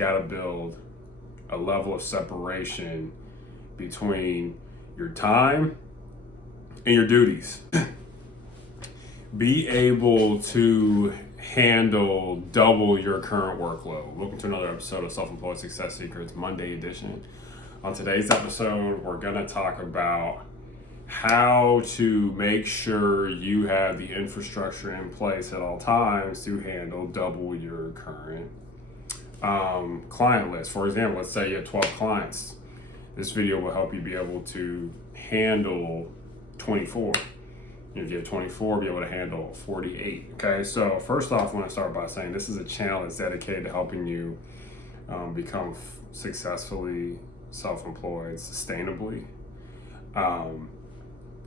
got to build a level of separation between your time and your duties. Be able to handle double your current workload. Welcome to another episode of Self-Employed Success Secrets, Monday edition. On today's episode, we're going to talk about how to make sure you have the infrastructure in place at all times to handle double your current client list. For example, let's say you have 12 clients. This video will help you be able to handle 24. If you have 24, be able to handle 48. Okay, so first off, I want to start by saying this is a channel that's dedicated to helping you become successfully self-employed sustainably,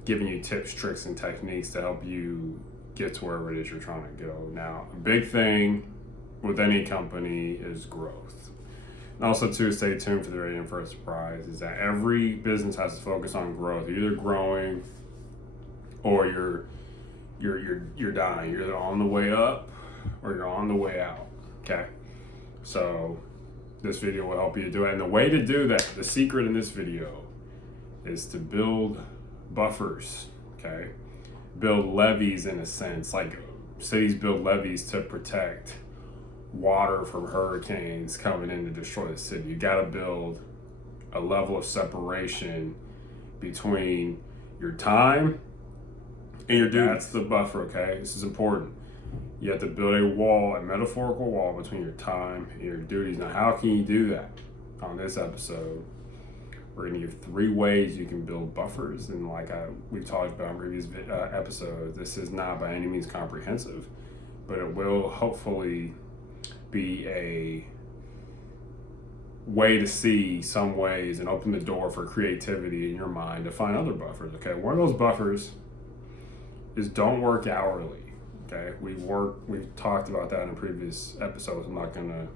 giving you tips, tricks, and techniques to help you get to wherever it is you're trying to go. Now, a big thing with any company is growth. And also, too, stay tuned for the ready for a surprise, is that every business has to focus on growth. You're either growing or you're dying. You're either on the way up or you're on the way out. Okay, so this video will help you do it. And the way to do that, the secret in this video, is to build buffers. Okay, build levees in a sense, like cities build levees to protect water from hurricanes coming in to destroy the city. You got to build a level of separation between your time and your duties. That's the buffer, okay? This is important. You have to build a wall, a metaphorical wall between your time and your duties. Now, how can you do that? On this episode, we're going to give 3 ways you can build buffers. And like we've talked about in previous episodes, this is not by any means comprehensive, but it will hopefully be a way to see some ways and open the door for creativity in your mind to find other buffers. Okay, one of those buffers is don't work hourly. Okay, we've talked about that in previous episodes. I'm not gonna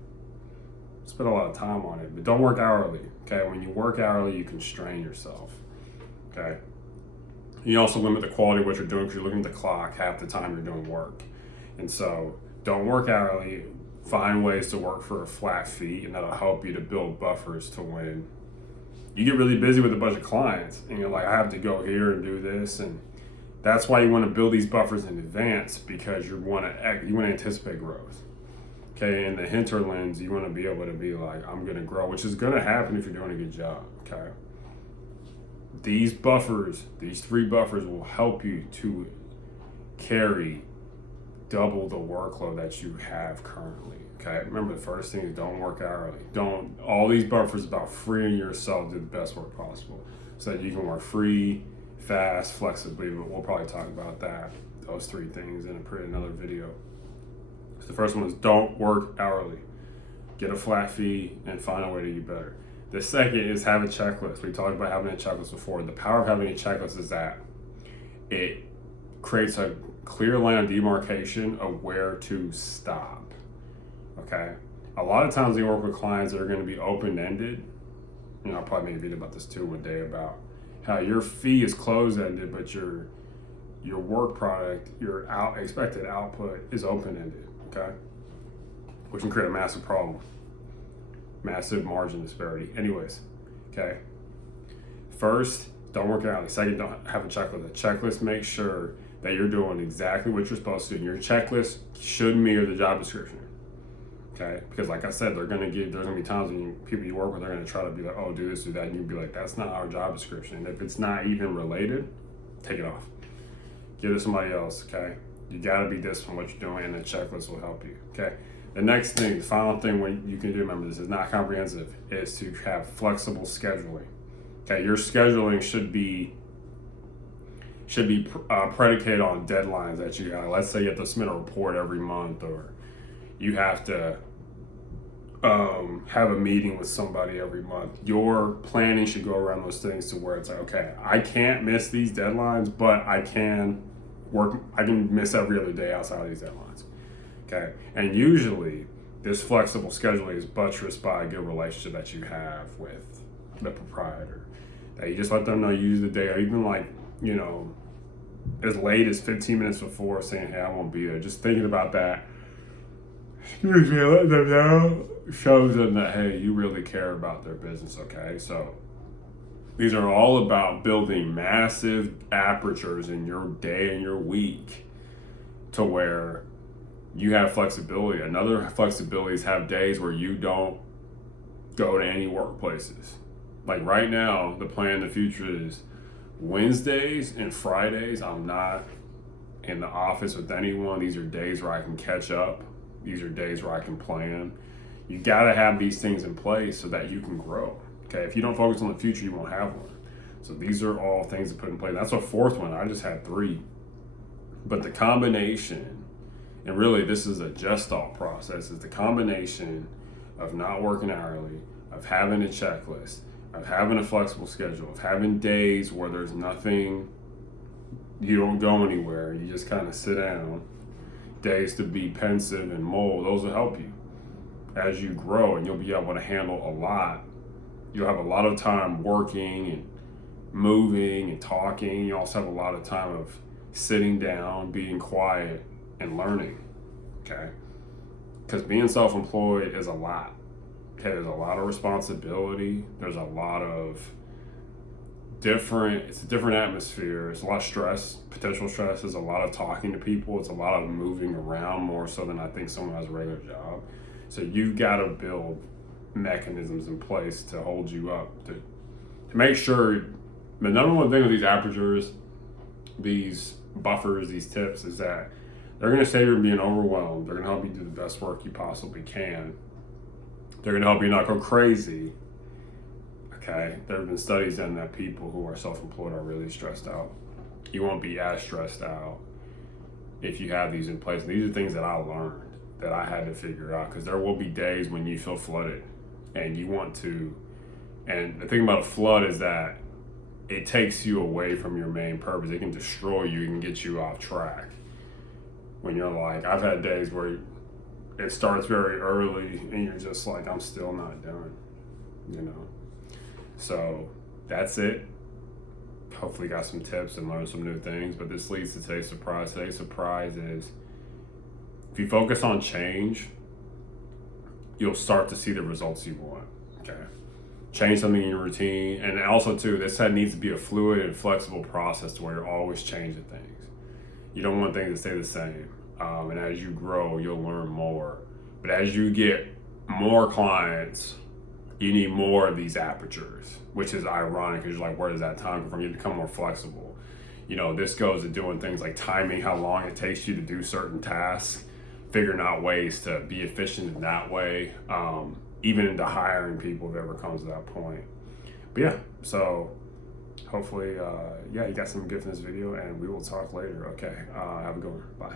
spend a lot of time on it, but don't work hourly. Okay, when you work hourly, you constrain yourself. Okay, you also limit the quality of what you're doing because you're looking at the clock half the time you're doing work. And so don't work hourly. Find ways to work for a flat fee, and that'll help you to build buffers to when you get really busy with a bunch of clients and you're like, I have to go here and do this. And that's why you want to build these buffers in advance, because you want to anticipate growth. Okay, in the hinterlands, you want to be able to be like, I'm going to grow, which is going to happen if you're doing a good job. Okay, these buffers, these 3 buffers, will help you to carry double the workload that you have currently. Okay, remember, the first thing is don't work hourly. All these buffers about freeing yourself to do the best work possible so that you can work free, fast, flexibly. But we'll probably talk about those 3 things in another video. So the first one is don't work hourly. Get a flat fee and find a way to get better. The second is have a checklist. We talked about having a checklist before. The power of having a checklist is that it creates a clear line of demarcation of where to stop. Okay, a lot of times we work with clients that are going to be open-ended. I'll probably make a video about this too one day, about how your fee is closed-ended, but your work product, your expected output is open-ended. Okay, which can create a massive problem, massive margin disparity. Anyways, okay, first, don't work hourly. Second, don't have a checklist. A checklist makes sure that you're doing exactly what you're supposed to do. Your checklist should mirror the job description. Okay, because like I said, there's gonna be times when people you work with are gonna try to be like, oh, do this, do that, and you'd be like, that's not our job description. And if it's not even related, take it off. Give it to somebody else. Okay, you gotta be disciplined what you're doing, and the checklist will help you. Okay, the next thing, the final thing you can do, remember, this is not comprehensive, is to have flexible scheduling. Okay, your scheduling should be predicated on deadlines that you have. Let's say you have to submit a report every month, or you have to have a meeting with somebody every month. Your planning should go around those things to where it's like, okay, I can't miss these deadlines, but I can miss every other day outside of these deadlines. Okay, and usually this flexible scheduling is buttressed by a good relationship that you have with the proprietor. That you just let them know you use the day, or even as late as 15 minutes before, saying, hey, I won't be there. Just thinking about that excuse me, let them know, shows them that, hey, you really care about their business, okay? So these are all about building massive apertures in your day and your week to where you have flexibility. Another flexibility is have days where you don't go to any workplaces. Like right now, the plan in the future is Wednesdays and Fridays, I'm not in the office with anyone. These are days where I can catch up. These are days where I can plan. You gotta have these things in place so that you can grow. Okay, if you don't focus on the future, you won't have one. So these are all things to put in place. That's a fourth one. I just had 3. But the combination, and really this is a gestalt process, is the combination of not working hourly, of having a checklist, of having a flexible schedule, of having days where there's nothing, you don't go anywhere, you just kind of sit down, days to be pensive and mull. Those will help you as you grow, and you'll be able to handle a lot. You'll have a lot of time working and moving and talking. You also have a lot of time of sitting down, being quiet, and learning, okay? Because being self-employed is a lot. Okay, there's a lot of responsibility. There's a lot of it's a different atmosphere. It's a lot of stress, potential stress. There's a lot of talking to people. It's a lot of moving around more so than I think someone has a regular job. So you've got to build mechanisms in place to hold you up, to make sure. The number one thing with these apertures, these buffers, these tips, is that they're going to save you from being overwhelmed. They're going to help you do the best work you possibly can. They're going to help you not go crazy. Okay, there have been studies done that people who are self-employed are really stressed out. You won't be as stressed out if you have these in place. And these are things that I learned, that I had to figure out, because there will be days when you feel flooded and you want to. And the thing about a flood is that it takes you away from your main purpose. It can destroy you. It can get you off track. When you're like, I've had days where it starts very early and you're just like, I'm still not done, you know? So that's it. Hopefully got some tips and learned some new things, but this leads to today's surprise. Today's surprise is, if you focus on change, you'll start to see the results you want, okay? Change something in your routine. And also too, this needs to be a fluid and flexible process to where you're always changing things. You don't want things to stay the same. And as you grow, you'll learn more. But as you get more clients, you need more of these apertures, which is ironic because you're like, where does that time come from? You become more flexible. You know, this goes to doing things like timing how long it takes you to do certain tasks, figuring out ways to be efficient in that way, even into hiring people if it ever comes to that point. But yeah, so hopefully, you got some good from this video, and we will talk later. Okay, have a good one. Bye.